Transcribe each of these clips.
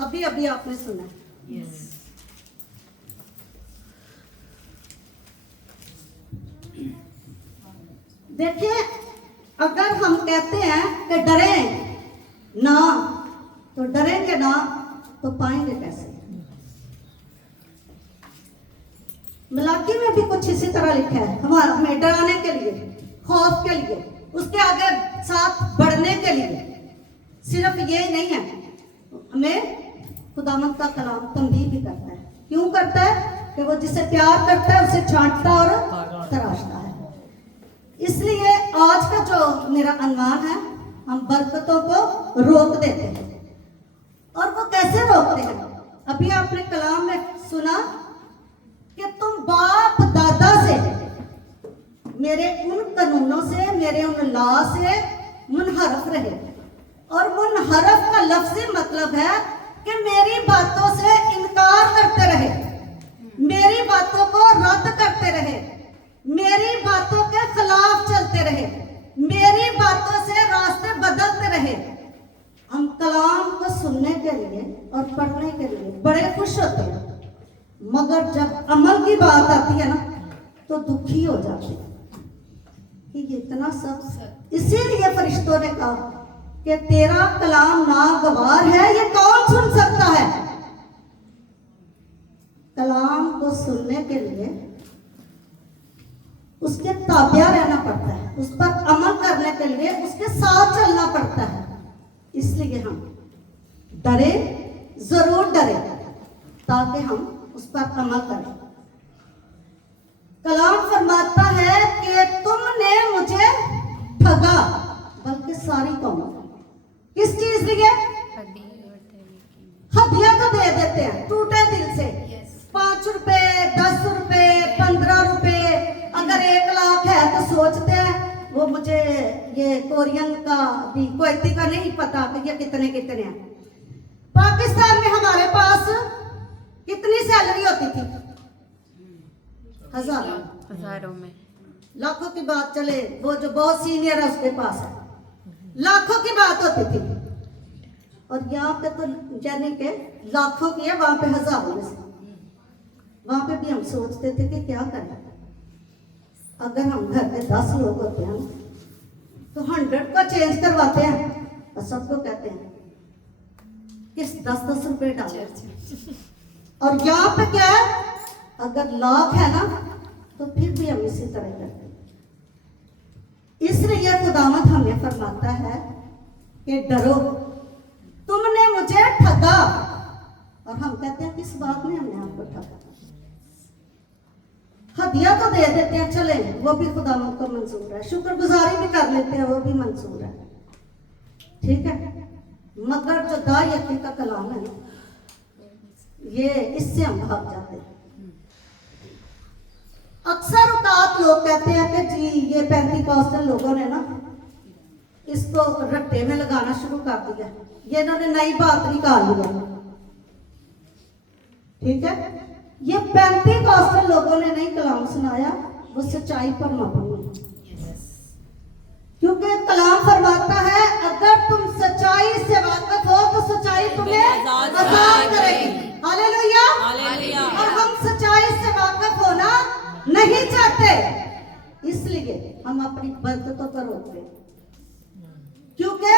अभी अभी आपने सुना। यस। देखिए, अगर हम कहते हैं कि डरें ना, तो डरेंगे ना तो पाएंगे कैसे? मलाकी में भी कुछ इसी तरह लिखा है, हमारा हमें डराने के लिए, खौफ के लिए, उसके आगे साथ बढ़ने के लिए। सिर्फ ये नहीं है, हमें खुदावंद का कलाम तंबीह भी करता है। क्यों करता है? कि वो जिसे प्यार करता है उसे छांटता और तराशता है। इसलिए आज का जो मेरा अनवान है, हम बरकतों को रोक देते हैं। और वो कैसे रोकते हैं? अभी आपने कलाम में सुना कि तुम बाप दादा से, मेरे उन कानूनों से, मेरे उन लॉ से मुनहरफ रहे। और मुनहरफ का लफ्जी मतलब है कि मेरी बातों से इनकार करते रहे, मेरी बातों को रद्द करते रहे, मेरी बातों के खिलाफ चलते रहे, मेरी बातों से रास्ते बदलते रहे। हम कलाम को सुनने के लिए और पढ़ने के लिए बड़े खुश होते हैं, मगर जब अमल की बात आती है ना, तो दुखी हो जाते हैं कि ये इतना सब। इसीलिए फरिश्तों ने कहा कि तेरा कलाम नागवार है, ये कौन सुन सकता है? कलाम को सुनने के लिए उसके ताबिया रहना पड़ता है, उस पर अमल करने के लिए उसके साथ चलना पड़ता है। इसलिए हम डरे, जरूर डरे, ताकि हम उस पर अमल करें। कलाम फरमाता है कि तुमने मुझे ठगा, बल्कि सारी कौम। किस चीज लिए? हदिया तो दे देते हैं टूटे दिल से, 5 रुपए, 10 रुपए, 15 रुपए। अगर 1 लाख है तो सोचते हैं वो मुझे ये कोरियन का भी, कुवैती का नहीं पता कि ये कितने कितने हैं। पाकिस्तान में हमारे पास कितनी सैलरी होती थी? हजारों में। लाखों की बात चले, वो जो बहुत सीनियर है उसके पास है, लाखों की बात होती थी। और यहाँ पे तो यानी के लाखों की है, वहां पे हजारों में से। वहां पे भी हम सोचते थे कि क्या करें। अगर हम घर में 10 लोग होते हैं तो 100 का चेंज करवाते हैं और सबको कहते हैं किस 10-10 रुपए डाले। और यहाँ पे क्या है, अगर लाख है ना तो फिर भी हम इसी तरह करते हैं। इसलिए खुदावंद हमें फरमाता है कि डरो, तुमने मुझे ठगा। और हम कहते हैं किस बात में हमने आपको ठगा? हदिया तो दे देते हैं, चले वो भी खुदावंद को मंजूर है, शुक्रगुजारी भी कर लेते हैं, वो भी मंजूर है, ठीक है। मगर जो दायकी का कलाम है ना, ये इससे हम भाग जाते हैं। अक्सर औकात लोग कहते हैं कि जी ये पेंटिकॉस्टल लोगों ने ना इसको रट्टे में लगाना शुरू कर दिया, ये इन्होंने नई बात निकाल लिया, ठीक है। ये पेंटिकॉस्टल लोगों ने नहीं कलाम सुनाया, वो सच्चाई पर मबनी है। क्योंकि कलाम फरमाता है अगर तुम सच्चाई से वाकिफ हो तो सच्चाई तुम्हें आजाद करेगी। हालेलुया। और हम सच्चाई से वाकिफ होना नहीं चाहते, इसलिए हम अपनी बरकतों को रोकते हैं। क्योंकि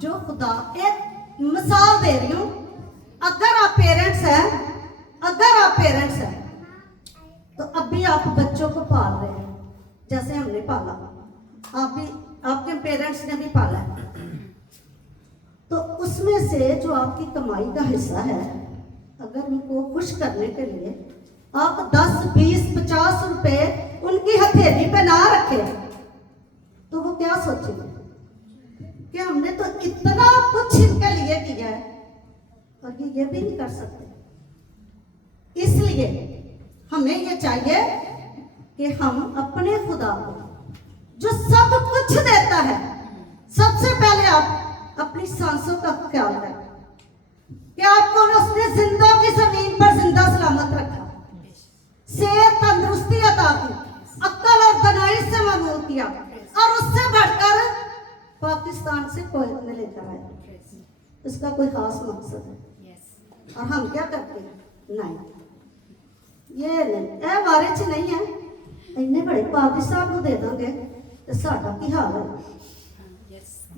जो खुदा, एक मिसाल दे रही हूं, अगर आप पेरेंट्स हैं, तो अभी आप बच्चों को पाल रहे हैं जैसे हमने पाला, आप भी, आपके पेरेंट्स ने भी पाला है। तो उसमें से जो आपकी कमाई का हिस्सा है, अगर उनको खुश करने के लिए आप 10, 20, 50 रुपए उनकी हथेली पे ना रखें, तो वो क्या सोचेंगे कि हमने तो इतना कुछ इनके लिए किया है और ये भी नहीं कर सकते। इसलिए हमें ये चाहिए कि हम अपने खुदा को, जो सब कुछ देता है, सबसे पहले आप अपनी सांसों का ख्याल करें कि आपको उसने जिंदा की जमीन पर जिंदा सलामत रखा, सेहत तंदुरुस्ती अता की, अक्ल और दनाई से मामूल किया, और उससे बढ़कर पाकिस्तान से कोयत में लेकर आया। इसका कोई खास मकसद है। और हम क्या करते हैं? नहीं, ये नहीं, ਇਹ ਬਾਰੇ ਚ नहीं है। ਇੰਨੇ बड़े पादरी साहब को दे देंगे तो साडा की हाल है।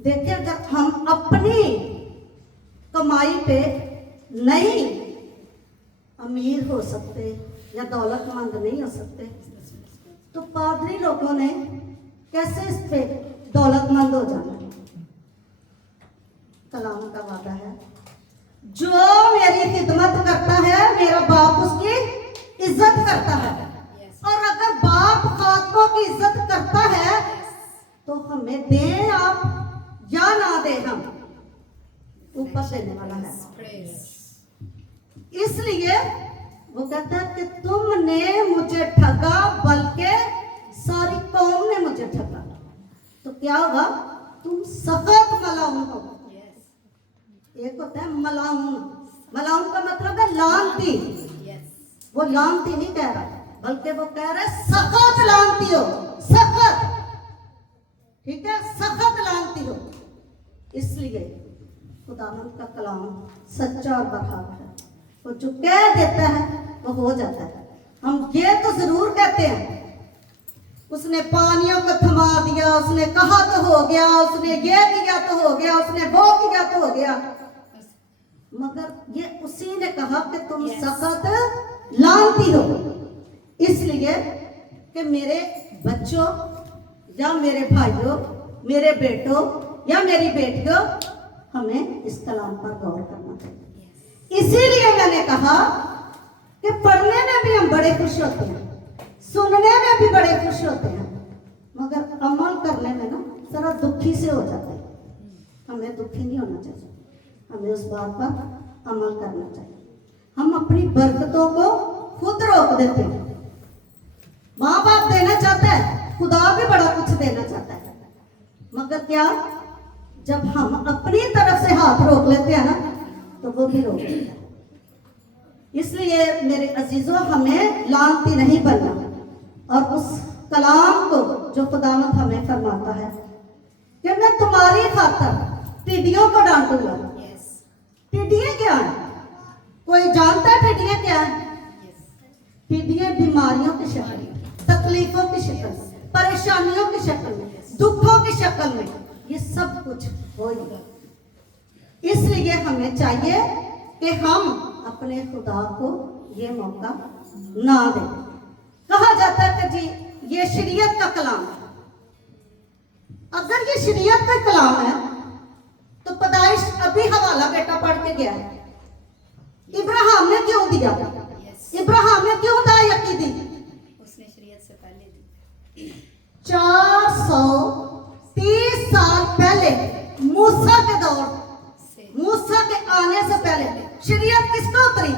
देखिए, अगर हम अपनी कमाई पे नहीं अमीर हो सकते या दौलतमंद नहीं हो सकते, तो पादरी लोगों ने कैसे इस पे दौलतमंद हो जाना? कलाम का वादा है, जो मेरी खिदमत करता है मेरा बाप उसकी इज्जत करता है। और अगर बाप खातमों की इज्जत करता है तो हमें दें आप या ना दे, हम ऊपर देने वाला है। इसलिए वो कहता है कि तुमने मुझे ठगा, बल्कि सारी कौम ने मुझे ठगा। तो क्या होगा? तुम सख्त मलाउन हो। एक होता है मलाउन, मलाउन का मतलब है लानती। वो लानती नहीं कह रहा, बल्कि वो कह रहा है सख्त लानती हो, सख्त, ठीक है, सख्त लानती हो। इसलिए खुदावंद का कलाम सच्चा और बहार है, वो जो कह देता है वो हो जाता है। हम ये तो जरूर कहते हैं, उसने पानियों को थमा दिया, उसने कहा तो हो गया, उसने ये किया तो हो गया, उसने वो किया तो हो गया, मगर ये उसी ने कहा कि तुम सख्त लानती हो। इसलिए कि मेरे बच्चों या मेरे भाइयों, मेरे बेटों या मेरी बेटियों, हमें इस कलाम पर गौर करना चाहिए। इसीलिए मैंने कहा कि पढ़ने में भी हम बड़े खुश होते हैं, सुनने में भी बड़े खुश होते हैं, मगर अमल करने में ना जरा दुखी से हो जाते हैं। हमें दुखी नहीं होना चाहिए, हमें उस बात पर अमल करना चाहिए। हम अपनी बरकतों को खुद रोक देते हैं। माँ बाप देना चाहता है, खुदा भी बड़ा कुछ देना चाहता है, मगर क्या, जब हम अपनी तरफ से हाथ रोक लेते हैं ना, तो वो भी रोक लेता है। इसलिए मेरे अजीजों, हमें लानती नहीं बनना, और उस कलाम को जो खुदावंद हमें फरमाता है कि मैं तुम्हारी खातर टिड्डियों को डांटूंगा। टिड्डियां क्या है? कोई जानता है टिड्डियां क्या है? टिड्डियां बीमारियों की शक्ल में, तकलीफों की शक्ल में, परेशानियों की शक्ल में, दुखों की शक्ल में, ये सब कुछ होगा। इसलिए हमें चाहिए कि हम अपने खुदा को ये मौका ना दें। कहा जाता है कि जी ये शरीयत का कलाम है। अगर ये शरीयत का कलाम है तो पैदाइश अभी हवाला बेटा पढ़ के गया है, इब्राहिम ने क्यों दिया? इब्राहिम ने क्यों दायकी दी? उसने शरीयत से पहले दी। 430 साल पहले, मूसा के दौर, मूसा के आने से पहले शरीयत किसको उतरी?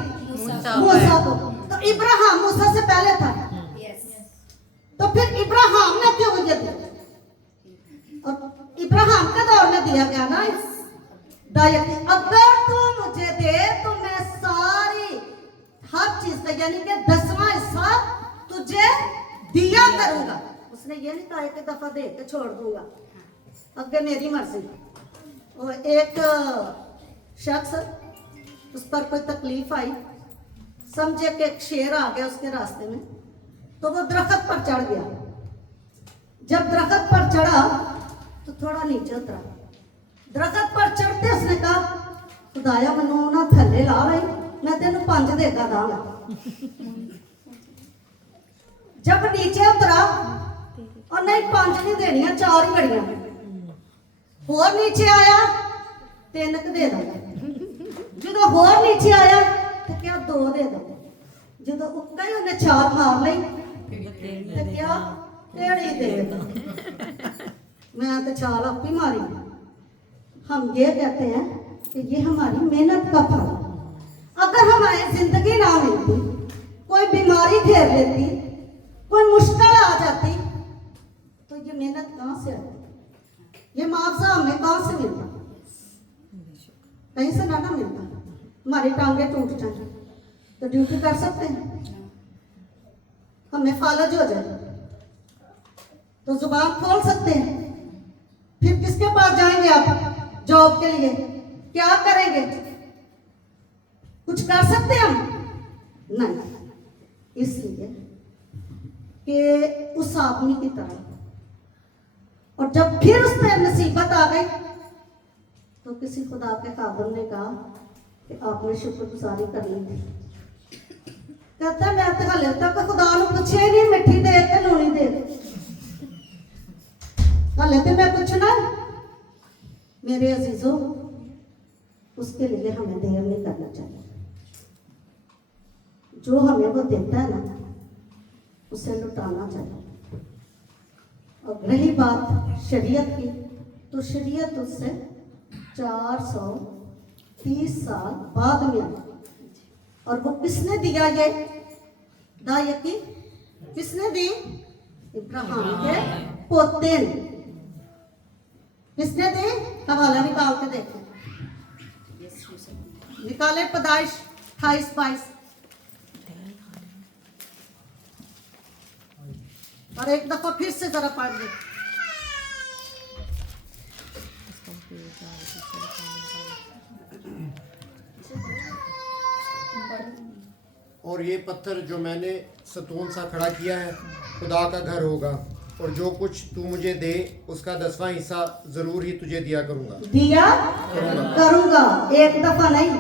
मूसा को। तो इब्राहिम मूसा से पहले था, तो फिर इब्राहिम ने क्यों ये दिया? और इब्राहिम के दौर में दिया गया ना दायकी। अगर तू मुझे दे तो मैं सारी हर चीज का, यानी कि 10वां हिस्सा तुझे दिया करूंगा। उसने ये नहीं कहा एक दफा दे के छोड़ दूंगा, अगे मेरी मर्जी। और एक शख्स, उस पर कोई तकलीफ आई, समझे कि एक शेर आ गया उसके रास्ते में, तो वो दरख्त पर चढ़ गया। जब दरख्त पर चढ़ा तो थोड़ा नीचे उतरा। दरख्त पर चढ़ते उसने कहा, खुदाया मनु ना थले ला रही, मैं तेन 5 देगा दांगा। जब नीचे उतरा, और नहीं 5 नहीं देनिया, 4 ही बड़िया। होर नीचे आया, 3 दे दो। जो होर नीचे आया तो क्या 2 दे दो। जो उक्का ही उन्हें 4 मार ली तो क्या टेढ़ी दे दो। मैं तो छाल आप ही मारी। हम ये कहते हैं कि ये हमारी मेहनत का फल। अगर हमारी जिंदगी ना मिलती, कोई बीमारी घेर लेती, कोई मुश्किल आ जाती, तो ये मेहनत कहाँ से आती? ये मुआवजा हमें कहाँ से मिलता? कहीं से ना मिलता। हमारी टांगे टूट जाए तो ड्यूटी कर सकते हैं, हमें फालज हो जाए तो जुबान खोल सकते हैं, फिर किसके पास जाएंगे आप जॉब के लिए? क्या करेंगे? कुछ कर सकते हम? नहीं, इसलिए कि उस आदमी की तरह। और जब फिर उस पर मुसीबत आ गई तो किसी खुदा के खादिम ने कहा कि आपने शुक्रगुजारी करनी थी। कहता मैं तो हाले तक खुदा ने पूछे ही नहीं मिठी दे के लूनी दे, हाले तो मैं पूछना। मेरे अजीजों, उसके लिए हमें देर नहीं करना चाहिए। जो हमें वो देता है ना, उसे लुटाना चाहिए। और रही बात शरीयत की, तो शरीयत उससे 430 साल बाद में आई। और वो किसने दिया ये दायकी? किसने दी? इब्राहिम के पोते ने। किसने दी? हवाला निकाल के देखो, निकाले पैदाइश 28-22 और एक दफा फिर से जरा पढ़ दे। और ये पत्थर जो मैंने सतून सा खड़ा किया है खुदा का घर होगा, और जो कुछ तू मुझे दे उसका 10वां हिस्सा जरूर ही तुझे दिया करूंगा। दिया करूंगा। एक दफा नहीं,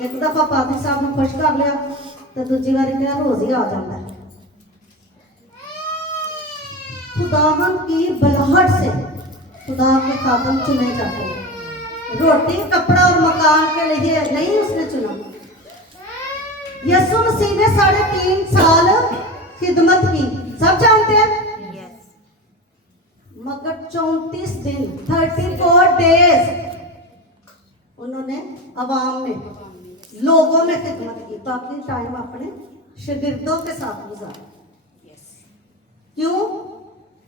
एक दफा पादी साहब ने खुश कर लिया तो दूसरी बारी क्या रोज ही आ जाता है। खुदावन की बुलाहट से खुदा के खादिम चुने जाते हैं। रोटी, कपड़ा और मकान के लिए नहीं उसने चुना। यीशु मसीह ने 3.5 साल खिदमत की, सब जानते हैं। मगर 34 दिन 34 डेज उन्होंने अवाम में, लोगों में खिदमत की। बाकी टाइम अपने शागिर्दों के साथ गुजारा। क्यों?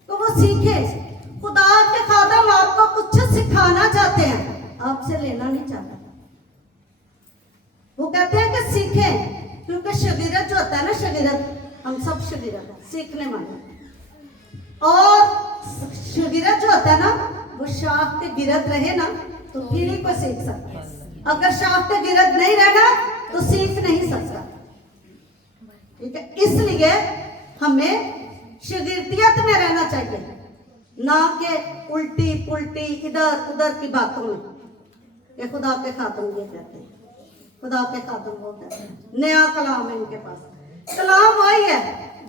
तो वो सीखे। खुदा के खादिम आपको कुछ सिखाना चाहते हैं, आपसे लेना नहीं चाहता। वो कहते हैं कि सीखें, क्योंकि शागिर्द जो होता है ना, शागिर्द, हम सब शागिर्द हैं, सीखने वाले। और शागिर्द जो होता है ना, वो शाख के गिरद रहे ना तो फिर ही को सीख सकता है। अगर शाख के गिरद नहीं रहना तो सीख नहीं सकता। ठीक है, इसलिए हमें शागिर्दियत में रहना चाहिए, ना कि उल्टी पुल्टी इधर उधर की बातों में। ये खुदा के खादिम ये कहते हैं, खुदा के खादिम वो कहते हैं। नया कलाम है इनके पास। कलाम वही है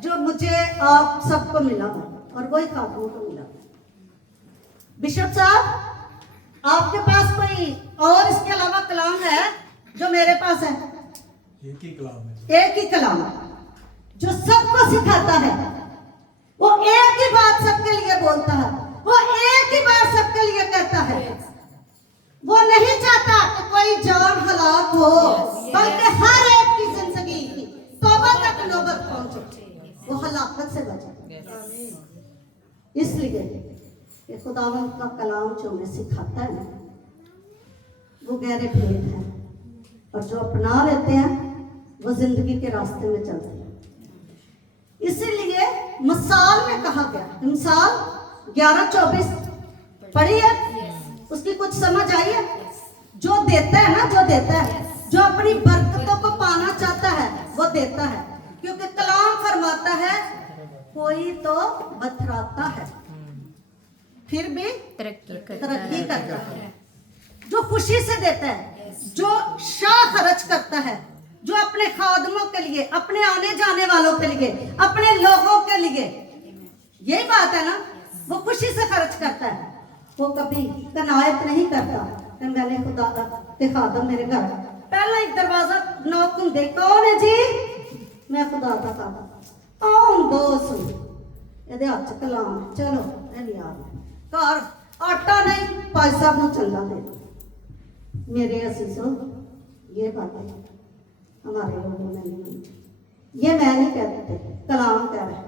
जो मुझे आप सबको मिला है और वही खादिमों को मिला। बिशप साहब, आपके पास कोई और इसके अलावा कलाम है जो मेरे पास है? एक ही कलाम है, एक ही कलाम जो सबको सिखाता है। वो एक ही बात सबके लिए बोलता है, वो एक ही बात सबके लिए कहता है। वो नहीं चाहता कि कोई जान हलाक हो, बल्कि हर एक की जिंदगी की तौबा तक नौबत पहुंचे, वो हलाकत से बचे। इसलिए ये खुदावंद का कलाम जो हमें सिखाता है ना, वो गहरे भेद है, और जो अपना लेते हैं वो जिंदगी के रास्ते में चलते हैं। इसीलिए मिसाल में कहा गया, मिसाल 11:24 पढ़ी है, उसकी कुछ समझ आई है? जो देता है ना, जो देता है, जो अपनी बरकतों को पाना चाहता है वो देता है। क्योंकि कलाम फरमाता है कोई तो बथराता है फिर भी तरक्की करता है। जो खुशी से देता है, जो शाह खर्च करता है, जो अपने खादिमों के लिए, अपने आने जाने वालों के लिए, अपने लोगों के लिए, यही बात है ना, वो खुशी से खर्च करता है। वो कभी कनायत नहीं करता कि मैंने खुदा के खादिम मेरे घर पहला एक दरवाजा नॉक दे, कौन है जी? मैं खुदा का खादिम। आउं दोस्त ਇਹਦੇ ਹੱਥ ਕਲਾਮ, चलो ਇਹ ਵੀ ਆ ਗਿਆ घर। आटा नहीं, भाई साहब को चंदा दे। मेरे अजीजों, ये बातें हमारे लोगों ने नहीं मानी। ये मैं नहीं कहती, कलाम कह रहा है,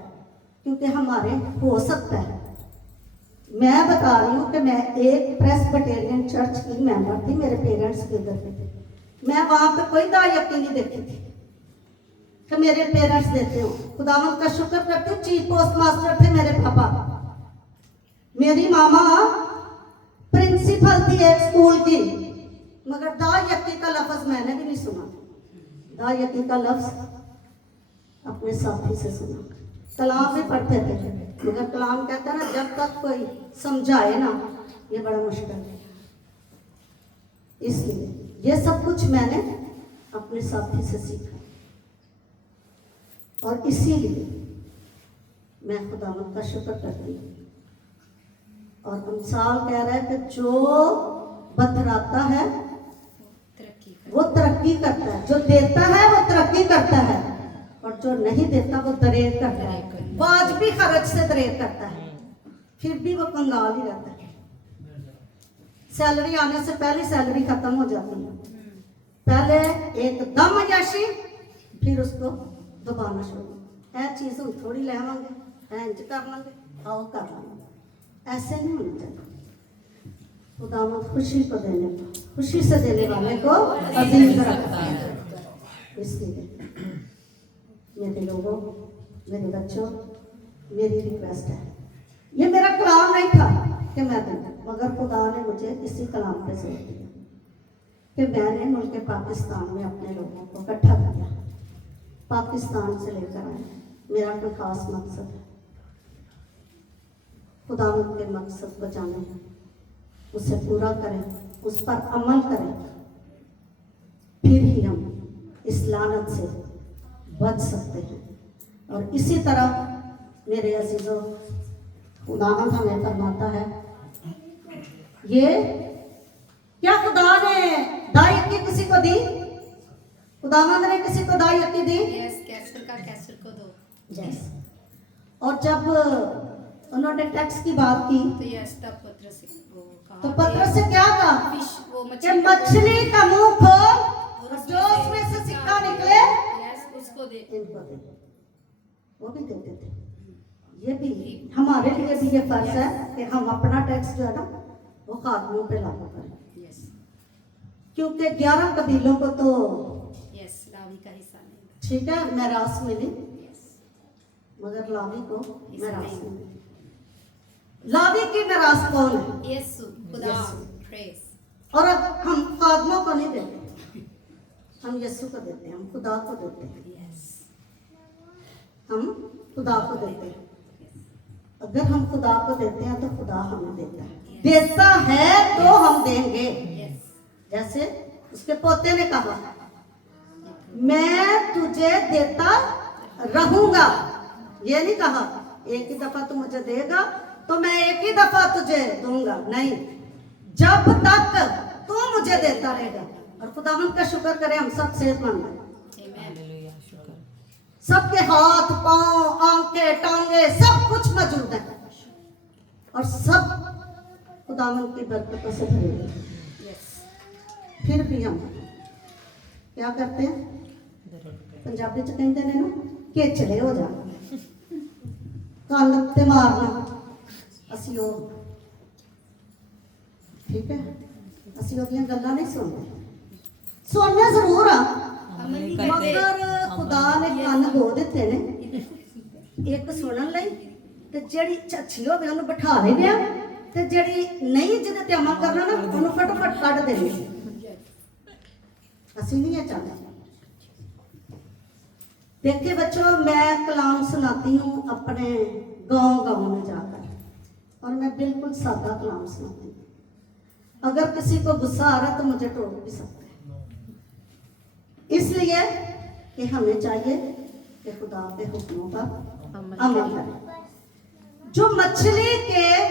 क्योंकि हमारे हो सकता है। मैं बता रही हूँ कि मैं एक प्रेस्बिटेरियन चर्च की मेंबर थी, मेरे पेरेंट्स के इधर पे थे। मैं वहाँ पे कोई दायकी नहीं देखी थी कि मेरे पेरेंट्स देते हो। खुदावंद का शुक्र करती हूँ, चीफ पोस्ट मास्टर थे मेरे पापा। मेरी मामा प्रिंसिपल थी एक स्कूल की, मगर दायकी का लफ्ज मैंने भी नहीं सुना। दायकी का लफ्ज अपने साथी से सुना। कलाम भी पढ़ते थे, मगर कलाम कहता है ना, जब तक कोई समझाए ना, ये बड़ा मुश्किल है। इसलिए ये सब कुछ मैंने अपने साथी से सीखा, और इसीलिए मैं खुदावंद का शुक्र करती हूँ। और अमसाल कह रहा है कि जो बतराता है तरक्की कर वो तरक्की करता है, जो देता है वो तरक्की करता है, और जो नहीं देता वो दरेर करता है, वाजबी खर्च से दरेर करता है, फिर भी वो कंगाल ही रहता है। सैलरी आने से पहले सैलरी खत्म हो जाती है, पहले एकदम अयाशी, फिर उसको दबाना शुरू है, चीज हम थोड़ी लेवांगे, है इंज कर लेंगे, आओ कर लेंगे, ऐसे नहीं होना चाहिए। खुदावंद खुशी को देने को, खुशी से देने वाले को अजीज रखता है। इसलिए मेरे लोगों, मेरे बच्चों, मेरी रिक्वेस्ट है, ये मेरा कलाम नहीं था कि मैं दूँ, मगर खुदा ने मुझे इसी कलाम पे जोर दिया कि मैंने मुल्क पाकिस्तान में अपने लोगों को इकट्ठा किया, पाकिस्तान से लेकर आया। मेरा कोई खास मकसद है, खुदावंद के मकसद को जाने, उसे पूरा करें, उस पर अमल करें, फिर ही हम इस लानत से बच सकते हैं। और इसी तरह मेरे अजीजों, खुदावंद हमें फरमाता है, ये क्या खुदा ने दायकी किसी को दी? खुदावंद ने किसी को दायकी दी? यस, कैसर का कैसर को दो। यस। और जब उन्होंने टैक्स की बात की, तो यस, तब पत्रस से वो कहा, तो पत्रस से क्या कहा फिश वो कि मछली का मुंह खोल और जो उसमें से सिक्का निकले यस, उसको दे। इनको दे। वो भी देते थे। ये भी हमारे लिए भी ये फर्ज है कि हम अपना टैक्स जो है ना वो खादमों पे लागू करें, यस, क्योंकि 11 कबीलों को तो यस, लावी का हिस्सा नहीं। ठीक है मैरास मिली, यस, मगर लावी को हिस्सा मैरास नहीं। नहीं मिली। लावी की मैरास कौन है? यीशु, खुदा, यीशु। प्रेज। और अब हम खादमों को नहीं देते, हम यीशु को देते हैं, हम खुदा को देते हैं, यस, हम खुदा को देते हैं। अगर हम खुदा को देते हैं तो खुदा हमें देता है, देता है तो हम देंगे। यस, जैसे उसके पोते ने कहा, मैं तुझे देता रहूंगा। ये नहीं कहा एक ही दफा तू मुझे देगा तो मैं एक ही दफा तुझे दूंगा, नहीं, जब तक तू मुझे देता रहेगा। और खुदावंद का शुक्र करें हम सब सेहतमंद हैं, आमीन, सबके हाथ पांव आंखें टांगे सब कुछ मौजूद है, और सब खुदावंद की बरकतों से भरे हुए हैं। यस, फिर भी हम क्या करते हैं, पंजाबी च कहते हैं ना, केचड़े हो जा, कान ते मारना, ਅਸੀਂ ਉਹ ठीक है, ਅਸੀਂ ਉਹਦੀਆਂ ਗੱਲਾਂ नहीं सुनने जरूर आ, अमल नहीं करते। मगर खुदा ने ਕੰਨ ਹੋ ਦਿੱਤੇ ਨੇ ਇੱਕ ਸੁਣਨ ਲਈ, ਤੇ ਜਿਹੜੀ ਝੱਛੀ ਹੋਵੇ ਉਹਨੂੰ ਬਿਠਾ ਲੈਂਦੇ ਆ, ਤੇ ਜਿਹੜੀ ਨਹੀਂ ਜਿਹਦੇ ਤੇ ਅਮਲ ਕਰਨਾ ਨਾ ਉਹਨੂੰ ਫਟਾਫਟ ਕੱਢ ਦੇਣੀ। ਅਸੀਂ नहीं ये चाहते। देखिए बच्चों, मैं कलाम सुनाती हूँ अपने गांव में जाकर, और मैं बिल्कुल सादा कलाम सुनाती हूँ। अगर किसी को गुस्सा आ रहा है तो मुझे टोक भी सकते हैं, इसलिए कि हमें चाहिए कि खुदा के हुक्मों पर अमल करें। जो मछली के